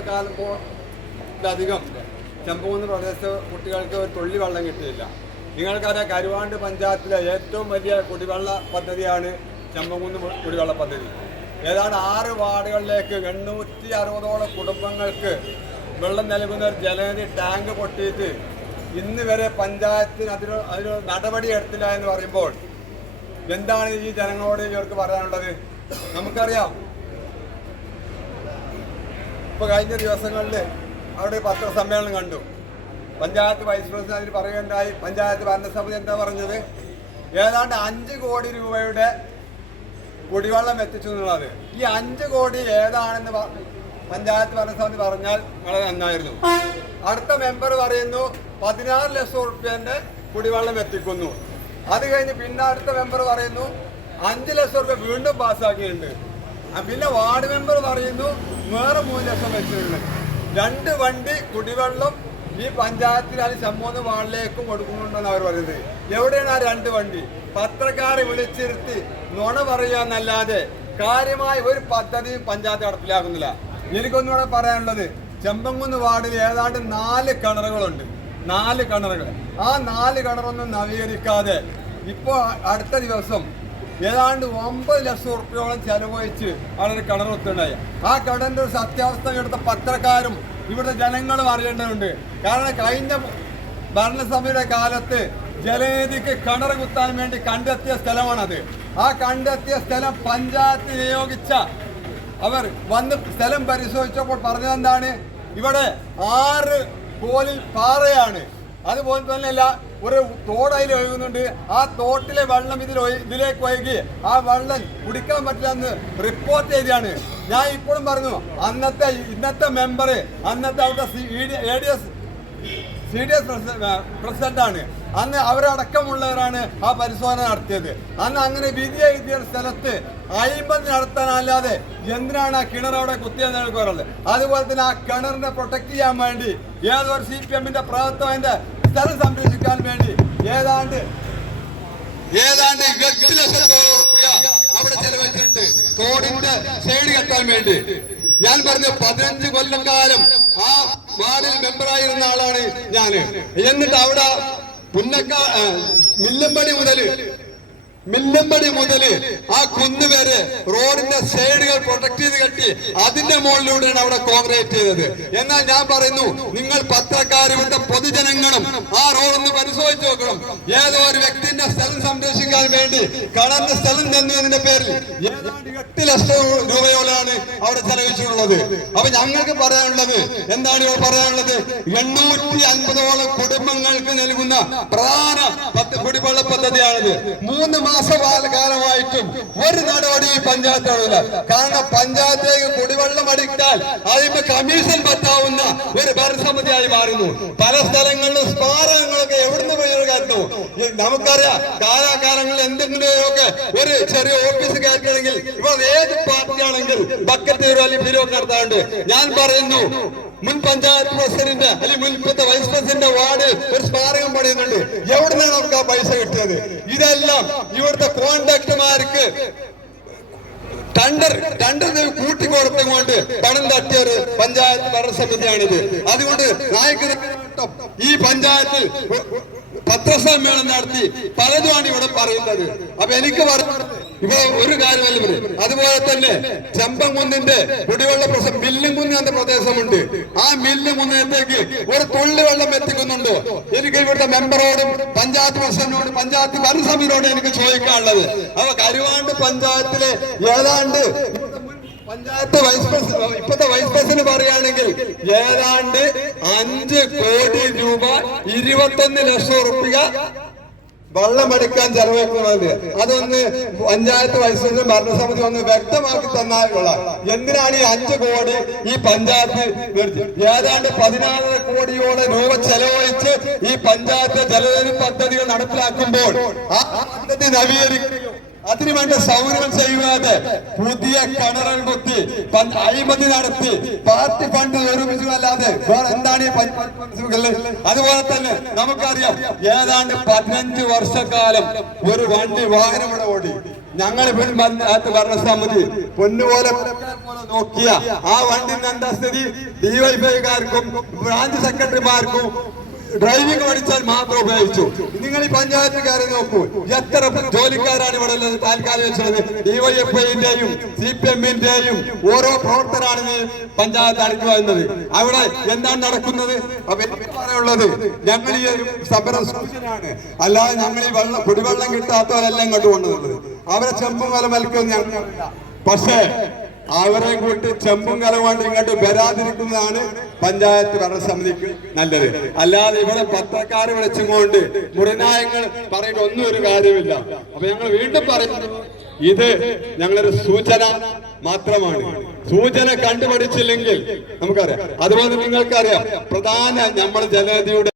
കാലപ്പോഴധികം ചെമ്പൂന്ന് പ്രദേശത്ത് കുട്ടികൾക്ക് ഒരു തുള്ളി വെള്ളം കിട്ടിയില്ല. നിങ്ങൾക്കറിയാം കരുവാണ്ട് പഞ്ചായത്തിലെ ഏറ്റവും വലിയ കുടിവെള്ള പദ്ധതിയാണ് ചെമ്പകുന്ന് കുടിവെള്ള പദ്ധതി. ഏതാണ്ട് ആറ് വാർഡുകളിലേക്ക് എണ്ണൂറ്റി അറുപതോളം കുടുംബങ്ങൾക്ക് വെള്ളം നൽകുന്ന ഒരു ജലനിധി ടാങ്ക് പൊട്ടിയിട്ട് ഇന്ന് വരെ പഞ്ചായത്തിന് അതിന് അതിൽ നടപടി എടുത്തില്ല എന്ന് പറയുമ്പോൾ എന്താണ് ഈ ജനങ്ങളോട് ഇവർക്ക് പറയാനുള്ളത്? നമുക്കറിയാം ഇപ്പൊ കഴിഞ്ഞ ദിവസങ്ങളിൽ അവിടെ പത്രസമ്മേളനം കണ്ടു. പഞ്ചായത്ത് വൈസ് പ്രസിഡന്റ് അതിൽ പറയുകയുണ്ടായി. പഞ്ചായത്ത് ഭരണസമിതി എന്താ പറഞ്ഞത്? ഏതാണ്ട് അഞ്ച് കോടി രൂപയുടെ കുടിവെള്ളം എത്തിച്ചു എന്നുള്ളത്. ഈ അഞ്ച് കോടി ഏതാണെന്ന് പഞ്ചായത്ത് ഭരണസമിതി പറഞ്ഞാൽ വളരെ നന്നായിരുന്നു. അടുത്ത മെമ്പർ പറയുന്നു പതിനാറ് ലക്ഷം റുപ്യന്റെ കുടിവെള്ളം എത്തിക്കുന്നു. അത് കഴിഞ്ഞ് പിന്നെ അടുത്ത മെമ്പർ പറയുന്നു അഞ്ച് ലക്ഷം റുപ്യ വീണ്ടും പാസ്സാക്കിയിട്ടുണ്ട്. പിന്നെ വാർഡ് മെമ്പർ പറയുന്നു വേറെ മൂന്ന് ലക്ഷം വെച്ചിട്ടുണ്ട്. രണ്ട് വണ്ടി കുടിവെള്ളം ഈ പഞ്ചായത്തിൽ അത് ചെമ്മൂന്ന് വാർഡിലേക്കും കൊടുക്കുന്നുണ്ടെന്ന് അവർ പറയുന്നത്. എവിടെയാണ് ആ രണ്ട് വണ്ടി? പത്രക്കാരെ വിളിച്ചിരുത്തി നുണ പറയാന്നല്ലാതെ കാര്യമായ ഒരു പദ്ധതിയും പഞ്ചായത്ത് നടപ്പിലാക്കുന്നില്ല. എനിക്കൊന്നുകൂടെ പറയാനുള്ളത് ചെമ്പങ്കുന്ന് വാർഡിൽ ഏതാണ്ട് നാല് കിണറുകളുണ്ട്. നാല് കിണറുകൾ. ആ നാല് കിണറൊന്നും നവീകരിക്കാതെ ഇപ്പോൾ അടുത്ത ദിവസം ഏതാണ്ട് ഒമ്പത് ലക്ഷം ഉറുപ്പ്യോളം ചെലവഴിച്ച് അവിടെ കടൽ ഒത്തുണ്ടായി ആ കടലിന്റെ സത്യാവസ്ഥ എടുത്ത പത്രക്കാരും ഇവിടുത്തെ ജനങ്ങളും അറിയേണ്ടതുണ്ട്. കാരണം കഴിഞ്ഞ ഭരണസമിതിയുടെ കാലത്ത് ജലനിധിക്ക് കിണർ കുത്താൻ വേണ്ടി കണ്ടെത്തിയ സ്ഥലമാണത്. ആ കണ്ടെത്തിയ സ്ഥലം പഞ്ചായത്ത് നിയോഗിച്ച അവർ വന്ന് സ്ഥലം പരിശോധിച്ചപ്പോൾ പറഞ്ഞതെന്താണ്? ഇവിടെ ആറ് കോലിൽ പാറയാണ്. അതുപോലെ തന്നെയല്ല ഒരു തോട് അതിൽ ഒഴുകുന്നുണ്ട്. ആ തോട്ടിലെ വെള്ളം ഇതിൽ ഇതിലേക്ക് ഒഴുകി ആ വെള്ളം കുടിക്കാൻ പറ്റില്ല എന്ന് റിപ്പോർട്ട് ചെയ്താണ് ഞാൻ ഇപ്പോഴും പറഞ്ഞു അന്നത്തെ ഇന്നത്തെ മെമ്പർ അന്നത്തെ അവിടുത്തെ A D S C D S പ്രസിഡന്റാണ്. അന്ന് അവരടക്കമുള്ളവരാണ് ആ പരിശോധന നടത്തിയത്. അന്ന് അങ്ങനെ വിധി എഴുതിയ സ്ഥലത്ത് അയിമ്പത് നടത്താനല്ലാതെ എന്തിനാണ് ആ കിണർ അവിടെ കുത്തിയെന്ന് പറയുന്നത് അതുപോലെ തന്നെ ആ കിണറിനെ പ്രൊട്ടക്ട് ചെയ്യാൻ വേണ്ടി ഏതൊരു സി പി എമ്മിന്റെ പ്രവർത്തകന്റെ സ്ഥലം സംരക്ഷിക്കാൻ വേണ്ടി ഏതാണ്ട് ഏതാണ്ട് അവിടെ ചെലവഴിച്ചിട്ട് തോടിന്റെ സൈഡ് കെട്ടാൻ വേണ്ടി. ഞാൻ പറഞ്ഞു പതിനഞ്ച് കൊല്ലക്കാലം ആ വാർഡിൽ മെമ്പറായിരുന്ന ആളാണ് ഞാൻ എന്നിട്ട് അവിടെ പുന്നക്ക മില്ലമ്പടി മുതൽ മില്ലമ്പടി മുതൽ ആ കുന്ന് വരെ റോഡിന്റെ സൈഡുകൾ പ്രൊട്ടക്ട് ചെയ്ത് കെട്ടി അതിന്റെ മുകളിലൂടെയാണ് അവിടെ കോൺക്രീറ്റ് ചെയ്തത്. എന്നാൽ ഞാൻ പറയുന്നു നിങ്ങൾ പത്രക്കാരും ഇവിടുത്തെ പൊതുജനങ്ങളും ആ റോഡ് ഒന്ന് പരിശോധിച്ച് നോക്കണം. ഏതോ ഒരു വ്യക്തിന്റെ സ്ഥലം സംരക്ഷിക്കാൻ വേണ്ടി കടന്ന സ്ഥലം തന്നതിന്റെ പേരിൽ ഏതാണ്ട് എട്ട് ലക്ഷം രൂപയോളാണ് അവിടെ ചെലവഴിച്ചിട്ടുള്ളത്. അപ്പൊ ഞങ്ങൾക്ക് പറയാനുള്ളത് എന്താണ് ഇവിടെ പറയാനുള്ളത്? എണ്ണൂറ്റി അൻപതോളം കുടുംബങ്ങൾക്ക് നൽകുന്ന പ്രധാന പത്ത് കുടിവെള്ള പദ്ധതിയാണിത്. മൂന്ന് മാസകാല കാലമായിട്ടും ഒരു നടപടി ഈ പഞ്ചായത്ത് എടുക്കില്ല കാരണം പഞ്ചായത്തേക്ക് കുടിവെള്ളം അടിക്കാൻ അതിന് കമ്മീഷൻ പറ്റാവുന്ന ഒരു ഭരണസമിതിയായി മാറുന്നു. പല സ്ഥലങ്ങളിലും സ്മാരകങ്ങളൊക്കെ എവിടുന്ന് പോയിരുന്നു നമുക്കറിയാം കാലാകാലങ്ങളിൽ എന്തെങ്കിലുമൊക്കെ ഒരു ചെറിയ ഓഫീസ് കയറ്റണമെങ്കിൽ ഇവർ ഏത് പാർട്ടിയാണെങ്കിൽ ബക്കറ്റ് തീരോ അല്ലെങ്കിൽ പിരിവൊക്കെ നടത്താറുണ്ട് ഞാൻ പറയുന്നു മുൻ പഞ്ചായത്ത് പ്രസിഡന്റ് അല്ലെങ്കിൽ മുൻ ഇപ്പോഴത്തെ വൈസ് പ്രസിഡന്റ് വാർഡ് ഒരു സ്മാരകം പണിയുന്നുണ്ട്. എവിടെ നിന്നാണ് അവർക്ക് ആ പൈസ കിട്ടിയത്? ഇതെല്ലാം ഇവിടുത്തെ കോണ്ടാക്ടുമാർക്ക് ടണ്ടർ ടണ്ടർ കൂട്ടിക്കൊടുത്തും കൊണ്ട് പണം തട്ടിയ ഒരു പഞ്ചായത്ത് ഭരണസമിതിയാണിത് അതുകൊണ്ട് നായകന് ഈ പഞ്ചായത്തിൽ പത്രസമ്മേളനം നടത്തി പലതുമാണ് ഇവിടെ പറയുന്നത്. അപ്പൊ എനിക്ക് പറയുന്നത് ഇവിടെ ഒരു കാര്യമല്ല അതുപോലെ തന്നെ ചമ്പംകുന്നിന്റെ കുടിവെള്ള പ്രശ്നം മില്ലുംകുന്ന് എന്ന പ്രദേശമുണ്ട്. ആ മില്ലുകുന്നത്തേക്ക് ഒരു തുള്ളി വെള്ളം എത്തിക്കുന്നുണ്ടോ? എനിക്ക് ഇവിടുത്തെ മെമ്പറോടും പഞ്ചായത്ത് പ്രസിഡന്റിനോടും പഞ്ചായത്ത് വനസമിതിനോടും എനിക്ക് ചോദിക്കാനുള്ളത്. അവ കരുവാണ്ട് പഞ്ചായത്തിലെ ഏതാണ്ട് പഞ്ചായത്ത് വൈസ് പ്രസിഡന്റ് ഇപ്പത്തെ വൈസ് പ്രസിഡന്റ് പറയുകയാണെങ്കിൽ ഏതാണ്ട് അഞ്ച് കോടി രൂപ ഇരുപത്തൊന്ന് ലക്ഷം റുപ്യ വെള്ളമെടുക്കാൻ ചെലവഴിക്കുന്നത്. അതൊന്ന് പഞ്ചായത്ത് പ്രസിഡന്റ് ഭരണസമിതി ഒന്ന് വ്യക്തമാക്കി തന്നാൽ കൊള്ളാം എന്തിനാണ് ഈ അഞ്ച് കോടി ഈ പഞ്ചായത്ത് ഏതാണ്ട് പതിനാറര കോടിയോളം രൂപ ചെലവഴിച്ച് ഈ പഞ്ചായത്ത് ജലനിധി പദ്ധതികൾ നടപ്പിലാക്കുമ്പോൾ ആ പദ്ധതി നവീകരിക്കുകയും അതിനു വേണ്ട സൗകര്യം ചെയ്യുവാതെ പുതിയ കിണറുകൾ കുത്തി അഴിമതി നടത്തി പാർട്ടി ഫണ്ട് ഒരുമിച്ചതല്ലാതെ വേറെ എന്താണ് ഈ അതുപോലെ തന്നെ നമുക്കറിയാം ഏതാണ്ട് പതിനഞ്ച് വർഷക്കാലം ഒരു വണ്ടി വാഹനം ഇവിടെ ഓടി. ഞങ്ങൾ ഭരണസമിതി പൊന്നുപോലെ നോക്കിയ ആ വണ്ടിന്റെ എന്താ സ്ഥിതി? ഡിവൈഫൈക്കാർക്കും ബ്രാഞ്ച് സെക്രട്ടറിമാർക്കും ഡ്രൈവിംഗ് പഠിച്ചാൽ മാത്രം ഉപയോഗിച്ചു. നിങ്ങൾ ഈ പഞ്ചായത്തുകാരെ നോക്കൂ. എത്ര ജോലിക്കാരാണ് ഇവിടെ ഉള്ളത്? താൽക്കാലിക വെച്ചത് ഡിവൈഎഫ്ഐന്റെയും സി പി എമ്മിന്റെയും ഓരോ പ്രവർത്തനാണ് ഈ പഞ്ചായത്ത് അടിച്ചു വരുന്നത് അവിടെ എന്താണ് നടക്കുന്നത്? പറയുള്ളത് ഞങ്ങൾ ഈ ഒരു സമരം അല്ലാതെ ഞങ്ങൾ ഈ വെള്ളം കുടിവെള്ളം കിട്ടാത്തവരെല്ലാം ഇങ്ങോട്ട് കൊണ്ടുവന്നത് അവരെ ചെമ്പും വല വലിക്കുമെന്ന് ഞങ്ങൾ പക്ഷേ അവരെ കൂട്ടി ചെമ്പും കലം ഇങ്ങോട്ട് വരാതിരിക്കുന്നതാണ് പഞ്ചായത്ത് ഭരണസമിതിക്ക് നല്ലത്. അല്ലാതെ ഇവിടെ പത്രക്കാർ വിളിച്ചുകൊണ്ട് മുറിനായങ്ങൾ പറയുന്ന ഒന്നും ഒരു കാര്യമില്ല അപ്പൊ ഞങ്ങൾ വീണ്ടും പറയുന്നു ഇത് ഞങ്ങളൊരു സൂചന മാത്രമാണ്. സൂചന കണ്ടുപിടിച്ചില്ലെങ്കിൽ നമുക്കറിയാം. അതുപോലെ നിങ്ങൾക്കറിയാം. പ്രധാന നമ്മൾ ജനതയുടെ